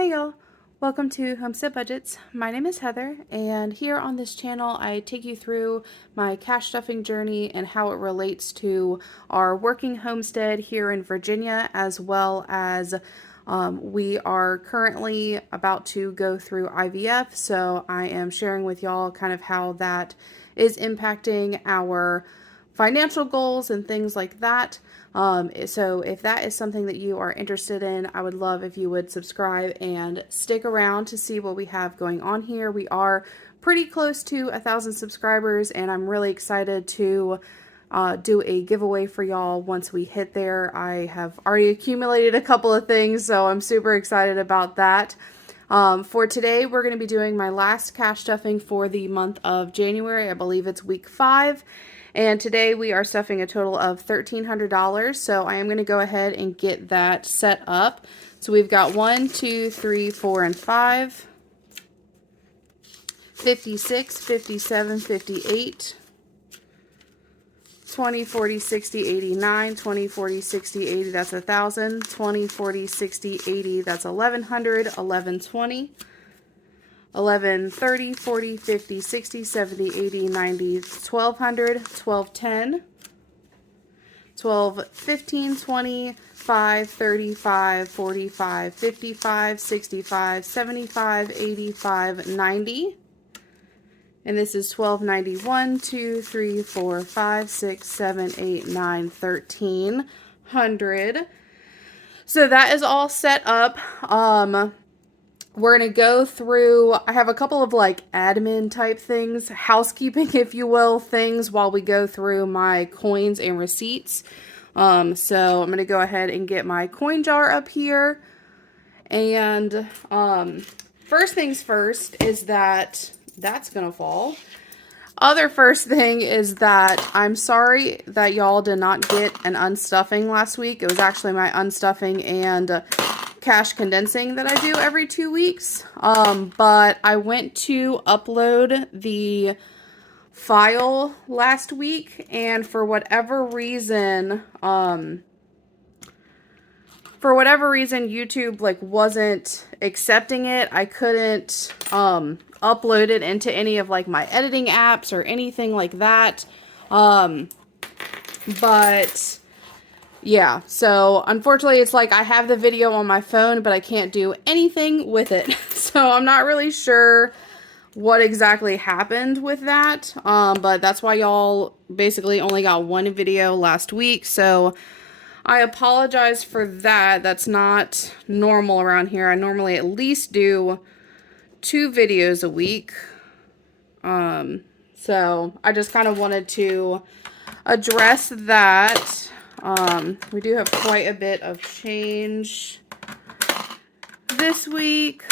Hey y'all, welcome to Homestead Budgets. My name is Heather, and here on this channel I take you through my cash stuffing journey and how it relates to our working homestead here in Virginia, as well as we are currently about to go through IVF, so I am sharing with y'all kind of how that is impacting our financial goals and things like that. So if that is something that you are interested in, I would love if you would subscribe and stick around to see what we have going on here. We are pretty close to 1,000 subscribers, and I'm really excited to do a giveaway for y'all once we hit there. I have already accumulated a couple of things, so I'm super excited about that. For today, we're going to be doing my last cash stuffing for the month of January. I believe it's week 5. And today we are stuffing a total of $1,300. So I am going to go ahead and get that set up. So we've got 1, 2, 3, 4, and 5, 56, 57, 58, 20, 40, 60, 89, 20, 40, 60, 80, that's 1,000, 20, 40, 60, 80, that's 1,100, 1120, 11, 30, 40, 50, 60, 70, 80, 90, 1,200, 1,210, 12, 15, 20, 5, 35, 45, 55, 65, 75, 85, 90. And this is 1,291, 2, 3, 4, 5, 6, 7, 8, 9, 1,300. So that is all set up. We're going to go through, I have a couple of like admin type things, housekeeping, if you will, things while we go through my coins and receipts. So I'm going to go ahead and get my coin jar up here. And first things first is that's going to fall. Other first thing is that I'm sorry that y'all did not get an unstuffing last week. It was actually my unstuffing and cash condensing that I do every 2 weeks. But I went to upload the file last week, and for whatever reason YouTube like wasn't accepting it. I couldn't upload it into any of like my editing apps or anything like that. But yeah, so unfortunately it's like I have the video on my phone, but I can't do anything with it. So I'm not really sure what exactly happened with that. But that's why y'all basically only got one video last week. So I apologize for that. That's not normal around here. I normally at least do 2 videos a week. So I just kind of wanted to address that. We do have quite a bit of change this week.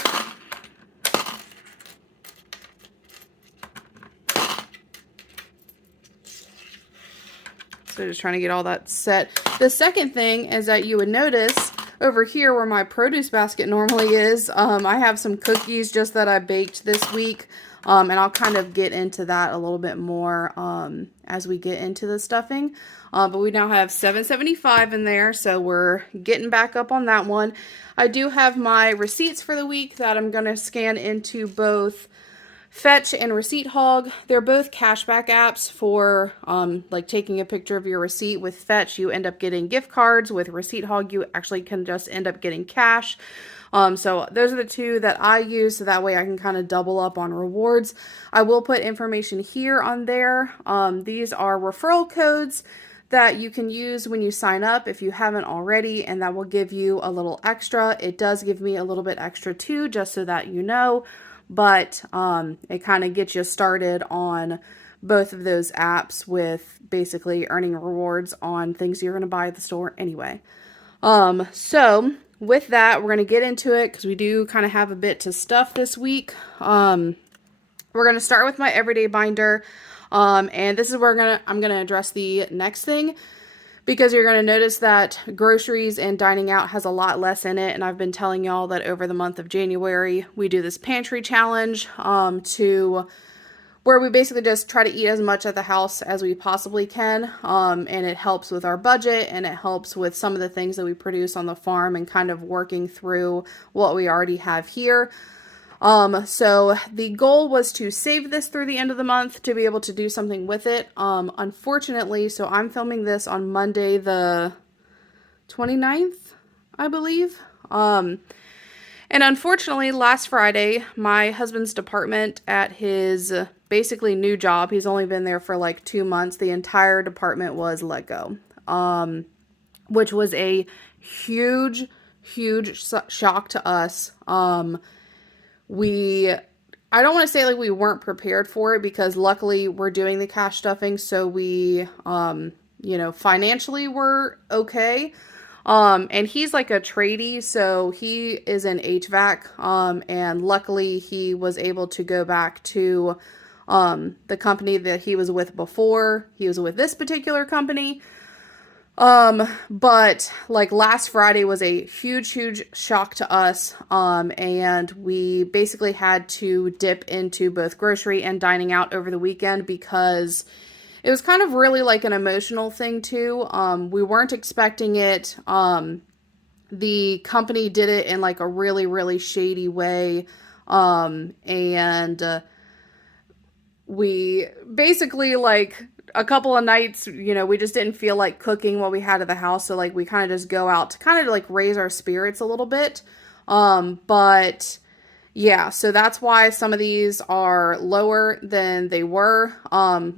So just trying to get all that set. The second thing is that you would notice over here where my produce basket normally is, I have some cookies just that I baked this week. And I'll kind of get into that a little bit more as we get into the stuffing. But we now have $7.75 in there, so we're getting back up on that one. I do have my receipts for the week that I'm going to scan into both Fetch and Receipt Hog. They're both cashback apps for like taking a picture of your receipt. With Fetch, you end up getting gift cards. With Receipt Hog, you actually can just end up getting cash. So those are the 2 that I use, so that way I can kind of double up on rewards. I will put information here on there. These are referral codes that you can use when you sign up if you haven't already, and that will give you a little extra. It does give me a little bit extra too, just so that you know, but it kind of gets you started on both of those apps with basically earning rewards on things you're going to buy at the store anyway. So with that, we're going to get into it because we do kind of have a bit to stuff this week. We're going to start with my everyday binder. And this is where I'm going to address the next thing, because you're going to notice that groceries and dining out has a lot less in it. And I've been telling y'all that over the month of January, we do this pantry challenge, where where we basically just try to eat as much at the house as we possibly can. And it helps with our budget, and it helps with some of the things that we produce on the farm and kind of working through what we already have here. So the goal was to save this through the end of the month to be able to do something with it. Unfortunately, so I'm filming this on Monday the 29th, I believe. And unfortunately, last Friday, my husband's department at his basically new job, he's only been there for like 2 months, the entire department was let go, which was a huge, huge shock to us. I don't want to say like we weren't prepared for it, because luckily we're doing the cash stuffing, so we, financially we're okay. And he's like a tradie, so he is in HVAC, and luckily he was able to go back to, the company that he was with before. He was with this particular company. But like last Friday was a huge, huge shock to us. And we basically had to dip into both grocery and dining out over the weekend, because it was kind of really like an emotional thing too. We weren't expecting it. The company did it in like a really, really shady way. We basically, like, a couple of nights, we just didn't feel like cooking what we had at the house. So like we kind of just go out to kind of like raise our spirits a little bit. But yeah, so that's why some of these are lower than they were,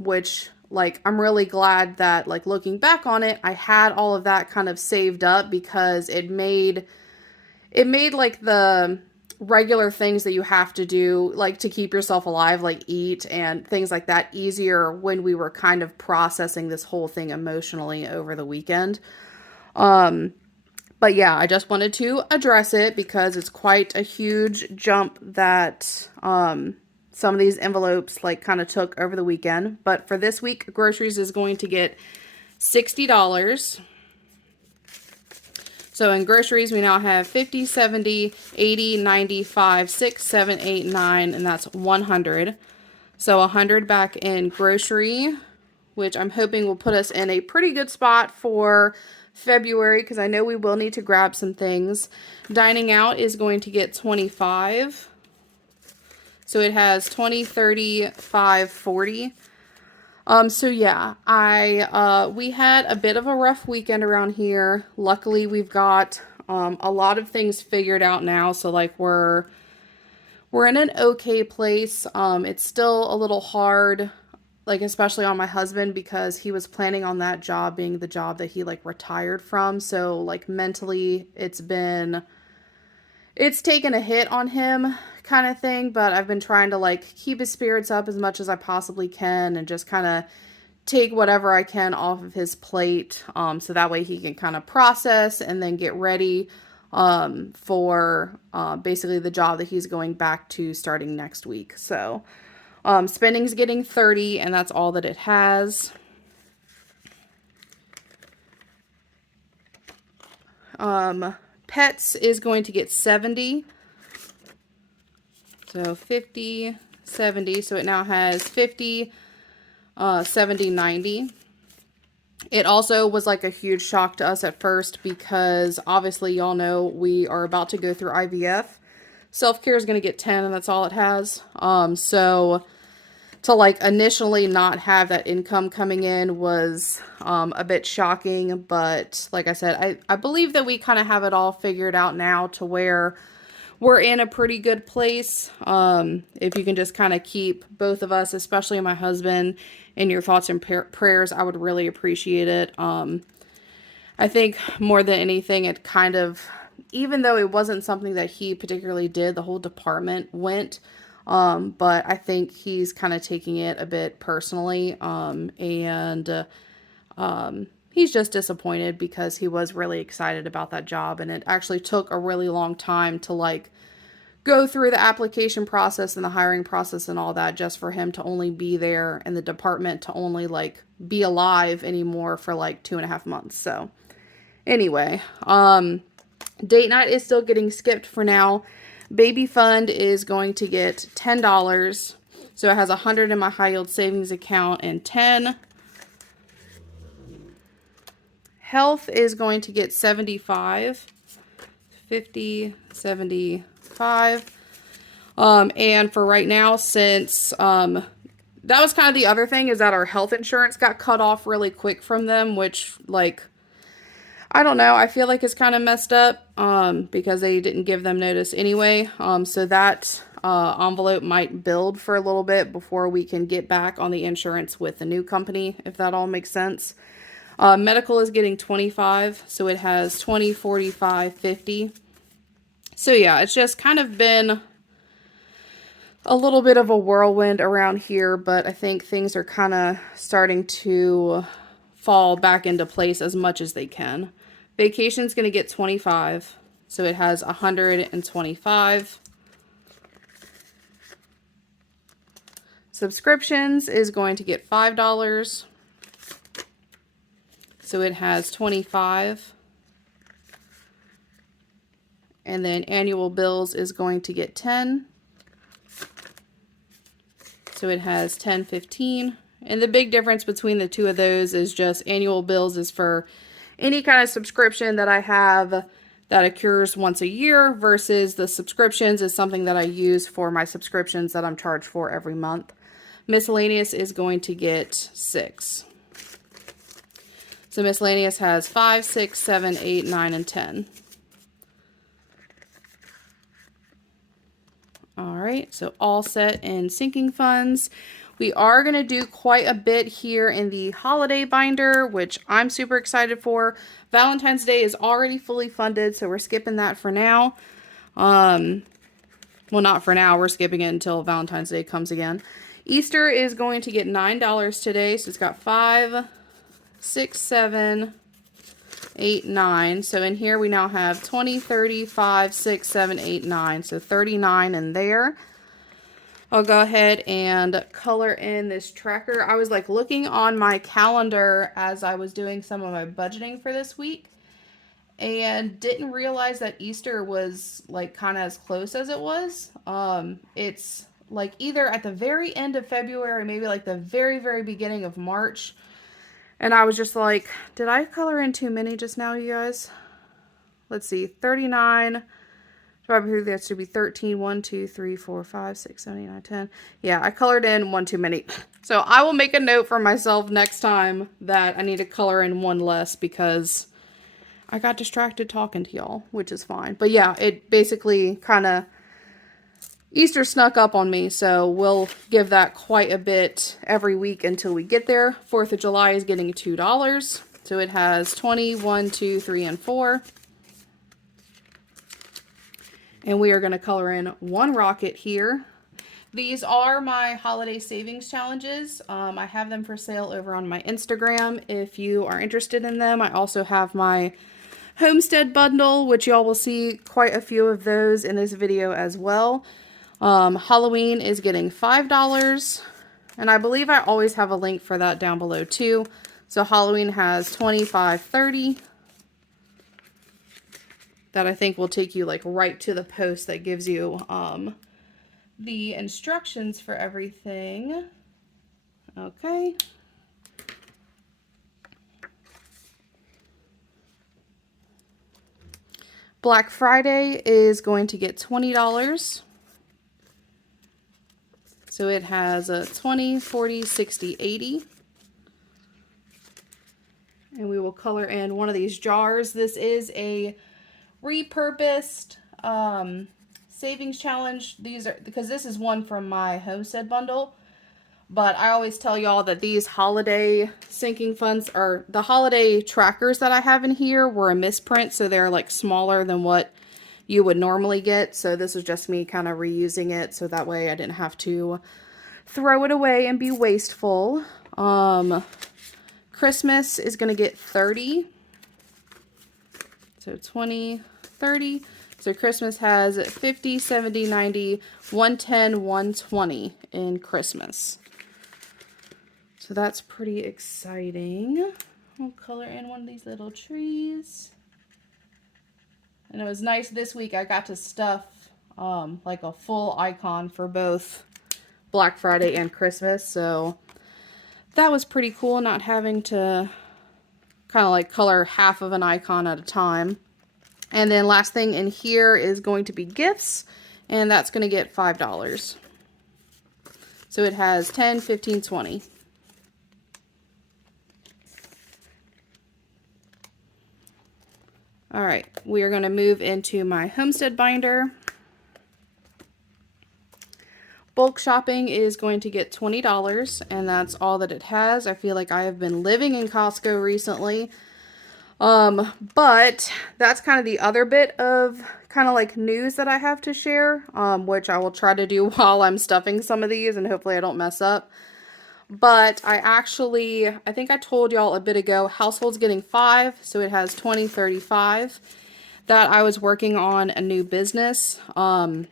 which, like, I'm really glad that, like, looking back on it, I had all of that kind of saved up, because it made like the regular things that you have to do, like, to keep yourself alive, like eat and things like that, easier when we were kind of processing this whole thing emotionally over the weekend. But yeah, I just wanted to address it, because it's quite a huge jump that some of these envelopes like kind of took over the weekend. But for this week, groceries is going to get $60. So in groceries, we now have 50, 70, 80, 95, 6, 7, 8, 9, and that's 100. So 100 back in grocery, which I'm hoping will put us in a pretty good spot for February, because I know we will need to grab some things. Dining out is going to get 25. So it has 20, 30, 5, 40. So yeah, we had a bit of a rough weekend around here. Luckily, we've got a lot of things figured out now. So like we're in an okay place. It's still a little hard, like especially on my husband, because he was planning on that job being the job that he like retired from. So like mentally, it's taken a hit on him, kind of thing, but I've been trying to like keep his spirits up as much as I possibly can, and just kind of take whatever I can off of his plate, so that way he can kind of process and then get ready for basically the job that he's going back to starting next week. So spending's getting 30, and that's all that it has. Pets is going to get 70. So 50, 70. So it now has 50, 70, 90. It also was like a huge shock to us at first, because obviously y'all know we are about to go through IVF. Self-care is going to get 10, and that's all it has. So to like initially not have that income coming in was a bit shocking, but like I said, I believe that we kind of have it all figured out now to where we're in a pretty good place. If you can just kind of keep both of us, especially my husband, in your thoughts and prayers, I would really appreciate it. I think more than anything, it kind of, even though it wasn't something that he particularly did, the whole department went. But I think he's kind of taking it a bit personally, he's just disappointed, because he was really excited about that job, and it actually took a really long time to like go through the application process and the hiring process and all that, just for him to only be there in the department to only like be alive anymore for like 2.5 months. So anyway, date night is still getting skipped for now. Baby fund is going to get $10. So it has 100 in my high yield savings account and 10. Health is going to get 75, 50, 75. And for right now, since that was kind of the other thing, is that our health insurance got cut off really quick from them, which, like, I don't know, I feel like it's kind of messed up because they didn't give them notice anyway. So that envelope might build for a little bit before we can get back on the insurance with the new company, if that all makes sense. Medical is getting 25, so it has 20, 45, 50. So yeah, it's just kind of been a little bit of a whirlwind around here, but I think things are kind of starting to fall back into place as much as they can. Vacation's going to get 25, so it has 125. Subscriptions is going to get $5, so it has 25. And then annual bills is going to get 10. So it has 10, 15. And the big difference between the two of those is just annual bills is for any kind of subscription that I have that occurs once a year, versus the subscriptions is something that I use for my subscriptions that I'm charged for every month. Miscellaneous is going to get 6. So miscellaneous has 5, 6, 7, 8, 9, and 10. All right, so all set in sinking funds. We are going to do quite a bit here in the holiday binder, which I'm super excited for. Valentine's Day is already fully funded, so we're skipping that for now. Well, not for now. We're skipping it until Valentine's Day comes again. Easter is going to get $9 today, so it's got 5, 6, 7, 8, 9. So in here we now have 20, 30, 5, 6, 7, 8, 9. So 39 in there. I'll go ahead and color in this tracker. I was like looking on my calendar as I was doing some of my budgeting for this week, and didn't realize that Easter was like kind of as close as it was. It's like either at the very end of February, maybe like the very, very beginning of March. And I was just like, did I color in too many just now, you guys? Let's see, 39. Probably that should be 13. 1, 2, 3, 4, 5, 6, 7, 8, 9, 10. Yeah, I colored in one too many. So I will make a note for myself next time that I need to color in one less, because I got distracted talking to y'all, which is fine. But yeah, it basically kind of, Easter snuck up on me, so we'll give that quite a bit every week until we get there. 4th of July is getting $2. So it has 20, 1, 2, 3, and 4. And we are going to color in one rocket here. These are my holiday savings challenges. I have them for sale over on my Instagram if you are interested in them. I also have my Homestead bundle, which y'all will see quite a few of those in this video as well. Halloween is getting $5. And I believe I always have a link for that down below too. So Halloween has 25, 30. That I think will take you like right to the post that gives you the instructions for everything. Okay. Black Friday is going to get $20. So it has a 20, 40, 60, 80. And we will color in one of these jars. This is a repurposed savings challenge. These are because this is one from my Homestead bundle, but I always tell y'all that these holiday sinking funds, or the holiday trackers that I have in here, were a misprint, so they're like smaller than what you would normally get. So this is just me kind of reusing it, so that way I didn't have to throw it away and be wasteful. Christmas is going to get 30. So 20, 30. So Christmas has 50, 70, 90, 110, 120 in Christmas. So that's pretty exciting. I'll color in one of these little trees. And it was nice this week. I got to stuff like a full icon for both Black Friday and Christmas, so that was pretty cool, not having to kind of like color half of an icon at a time. And then last thing in here is going to be gifts, and that's going to get $5. So it has 10, 15, 20. All right, we are going to move into my Homestead binder. Bulk shopping is going to get $20, and that's all that it has. I feel like I have been living in Costco recently. But that's kind of the other bit of kind of like news that I have to share, which I will try to do while I'm stuffing some of these, and hopefully I don't mess up. But I think I told y'all a bit ago, households getting 5, so it has 20, 35, that I was working on a new business, and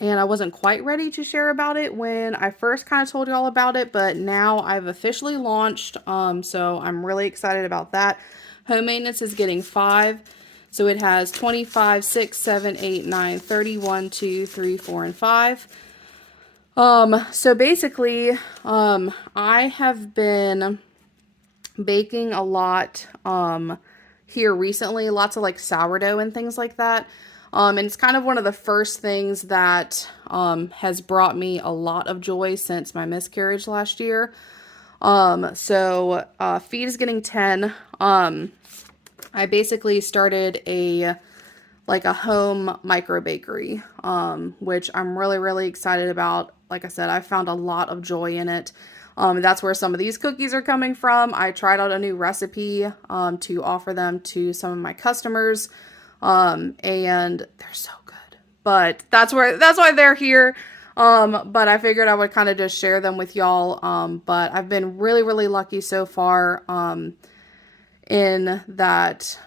I wasn't quite ready to share about it when I first kind of told y'all about it, but now I've officially launched, so I'm really excited about that. Home maintenance is getting 5, so it has 25, 6, 7, 8, 9, 30, 1, 2, 3, 4, and 5. So basically, I have been baking a lot, here recently, lots of like sourdough and things like that. And it's kind of one of the first things that, has brought me a lot of joy since my miscarriage last year. Feed is getting 10. I basically started a home micro bakery, which I'm really, really excited about. Like I said, I found a lot of joy in it. That's where some of these cookies are coming from. I tried out a new recipe, to offer them to some of my customers. And they're so good, but that's why they're here. But I figured I would kind of just share them with y'all. But I've been really, really lucky so far, in that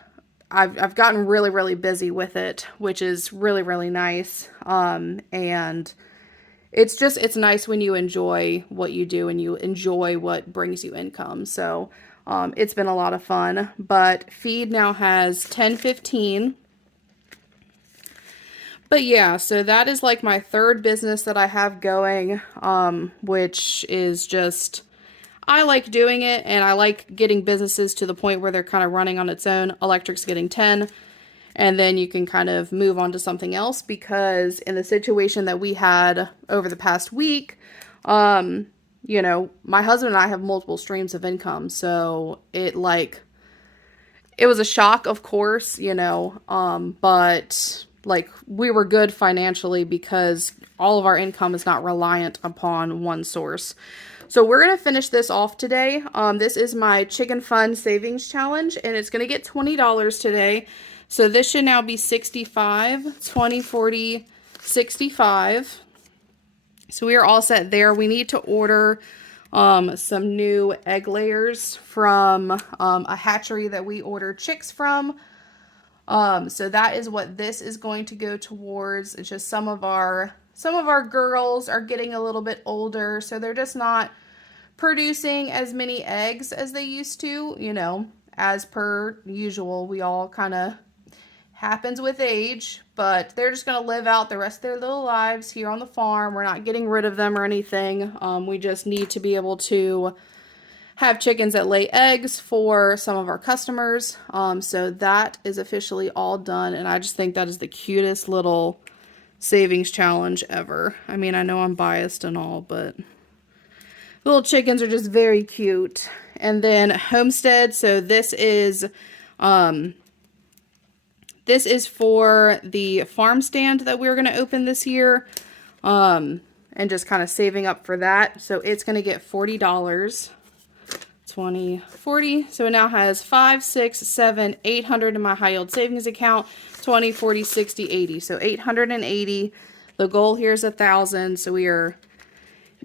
I've gotten really, really busy with it, which is really, really nice. And it's nice when you enjoy what you do and you enjoy what brings you income. So, it's been a lot of fun, but Feed now has 10, 15. But yeah, so that is like my third business that I have going, which is just, I like doing it, and I like getting businesses to the point where they're kind of running on its own. Electric's getting 10, and then you can kind of move on to something else, because in the situation that we had over the past week, you know, my husband and I have multiple streams of income, so it was a shock, of course, you know, but like we were good financially because all of our income is not reliant upon one source. So we're going to finish this off today. This is my Chicken Fun Savings Challenge, and it's going to get $20 today. So this should now be 65, 20, 40, 65. So we are all set there. We need to order some new egg layers from a hatchery that we ordered chicks from. So that is what this is going to go towards. It's just some of our girls are getting a little bit older, so they're just not producing as many eggs as they used to, you know, as per usual. We all kind of happens with age, but they're just going to live out the rest of their little lives here on the farm. We're not getting rid of them or anything. We just need to be able to have chickens that lay eggs for some of our customers. So that is officially all done, and I just think that is the cutest little savings challenge ever. I mean, I know I'm biased and all, but little chickens are just very cute. And then Homestead, so this is for the farm stand that we're going to open this year, and just kind of saving up for that. So it's going to get $40. 20, 40. So it now has 5, 6, 7, 800 in my high yield savings account. 20, 40, 60, 80. So 880. The goal here is 1,000. So we are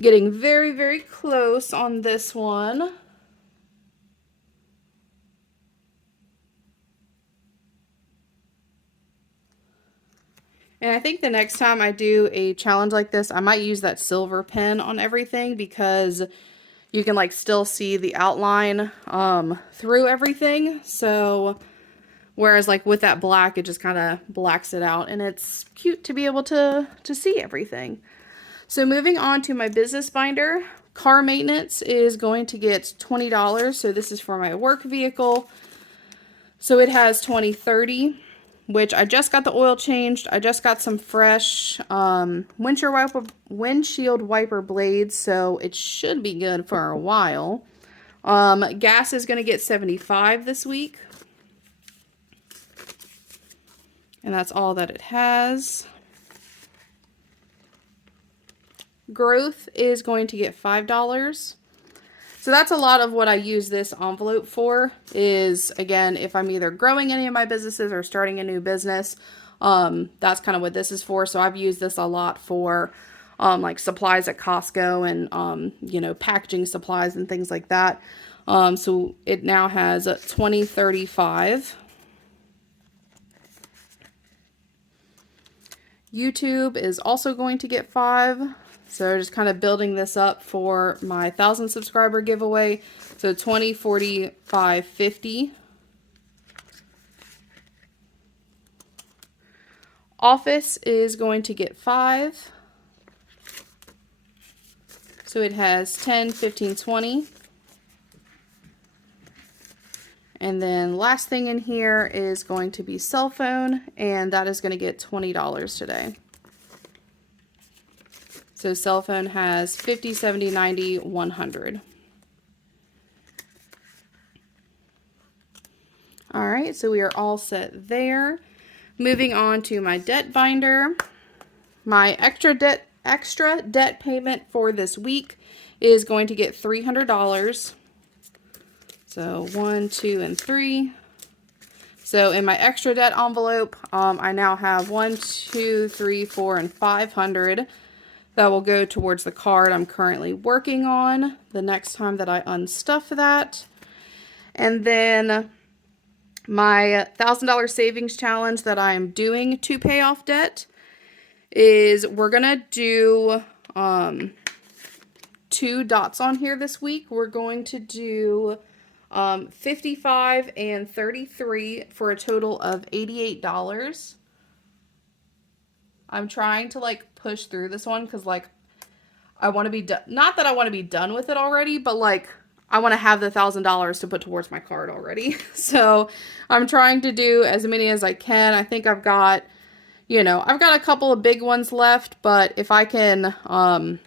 getting very, very close on this one. And I think the next time I do a challenge like this, I might use that silver pen on everything, because you can like still see the outline through everything. So whereas like with that black, it just kind of blacks it out, and it's cute to be able to see everything. So moving on to my business binder, car maintenance is going to get $20. So this is for my work vehicle. So it has 2030, which I just got the oil changed. I just got some fresh windshield wiper blades, so it should be good for a while. Gas is going to get 75 this week. And that's all that it has. Growth is going to get $5. So that's a lot of what I use this envelope for, is, again, if I'm either growing any of my businesses or starting a new business, that's kind of what this is for. So I've used this a lot for like supplies at Costco and, you know, packaging supplies and things like that. So it now has 2035. YouTube is also going to get 5. So just kind of building this up for my 1,000 subscriber giveaway. So 20, 45, 50. Office is going to get 5. So it has 10, 15, 20. And then last thing in here is going to be cell phone, and that is going to get $20 today. So cell phone has 50, 70, 90, 100. All right, so we are all set there. Moving on to my debt binder. My extra debt payment for this week is going to get $300. So 1, 2, and 3. So in my extra debt envelope, I now have 1, 2, 3, 4, and 500. That will go towards the card I'm currently working on the next time that I unstuff that. And then my $1,000 savings challenge that I am doing to pay off debt is, we're going to do 2 dots on here this week. We're going to do 55 and 33 for a total of $88. I'm trying to like push through this one because like I want to be done. Not that I want to be done with it already, but like I want to have the $1,000 to put towards my card already. So I'm trying to do as many as I can. I think I've got, you know, I've got a couple of big ones left, but if I can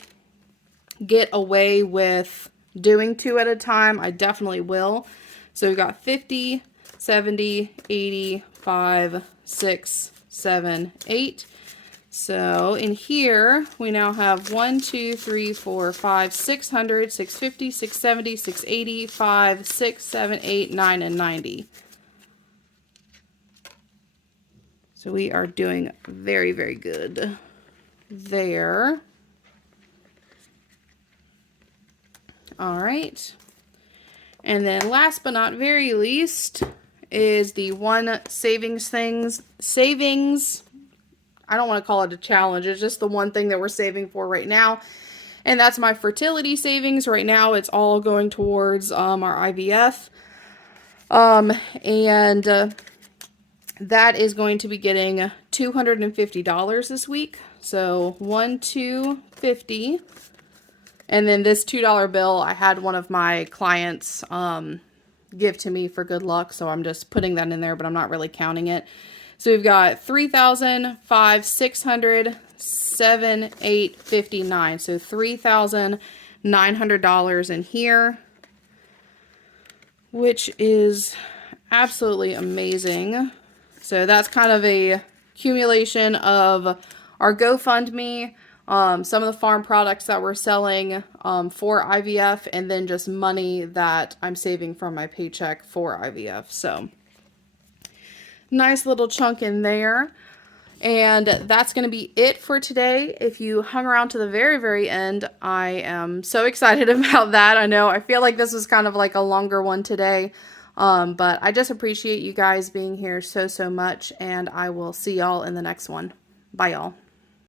get away with doing 2 at a time, I definitely will. So we've got 50, 70, 80, 5, 6, 7, 8. So in here, we now have 1, 2, 3, 4, 5, 600, 650, 670, 680, 5, 6, 7, 8, 9, and 90. So we are doing very, very good there. All right. And then last but not very least is the one savings, I don't want to call it a challenge. It's just the one thing that we're saving for right now. And that's my fertility savings. Right now, it's all going towards our IVF. That is going to be getting $250 this week. So 1, 2, 50. And then this $2 bill, I had one of my clients give to me for good luck. So I'm just putting that in there, but I'm not really counting it. So we've got 3,000, 5, 600, 7, 8, 59. So $3,900 in here, which is absolutely amazing. So that's kind of a accumulation of our GoFundMe, some of the farm products that we're selling for IVF, and then just money that I'm saving from my paycheck for IVF. So nice little chunk in there. And that's going to be it for today. If you hung around to the very, very end, I am so excited about that. I know I feel like this was kind of like a longer one today. But I just appreciate you guys being here so much. And I will see y'all in the next one. Bye, y'all.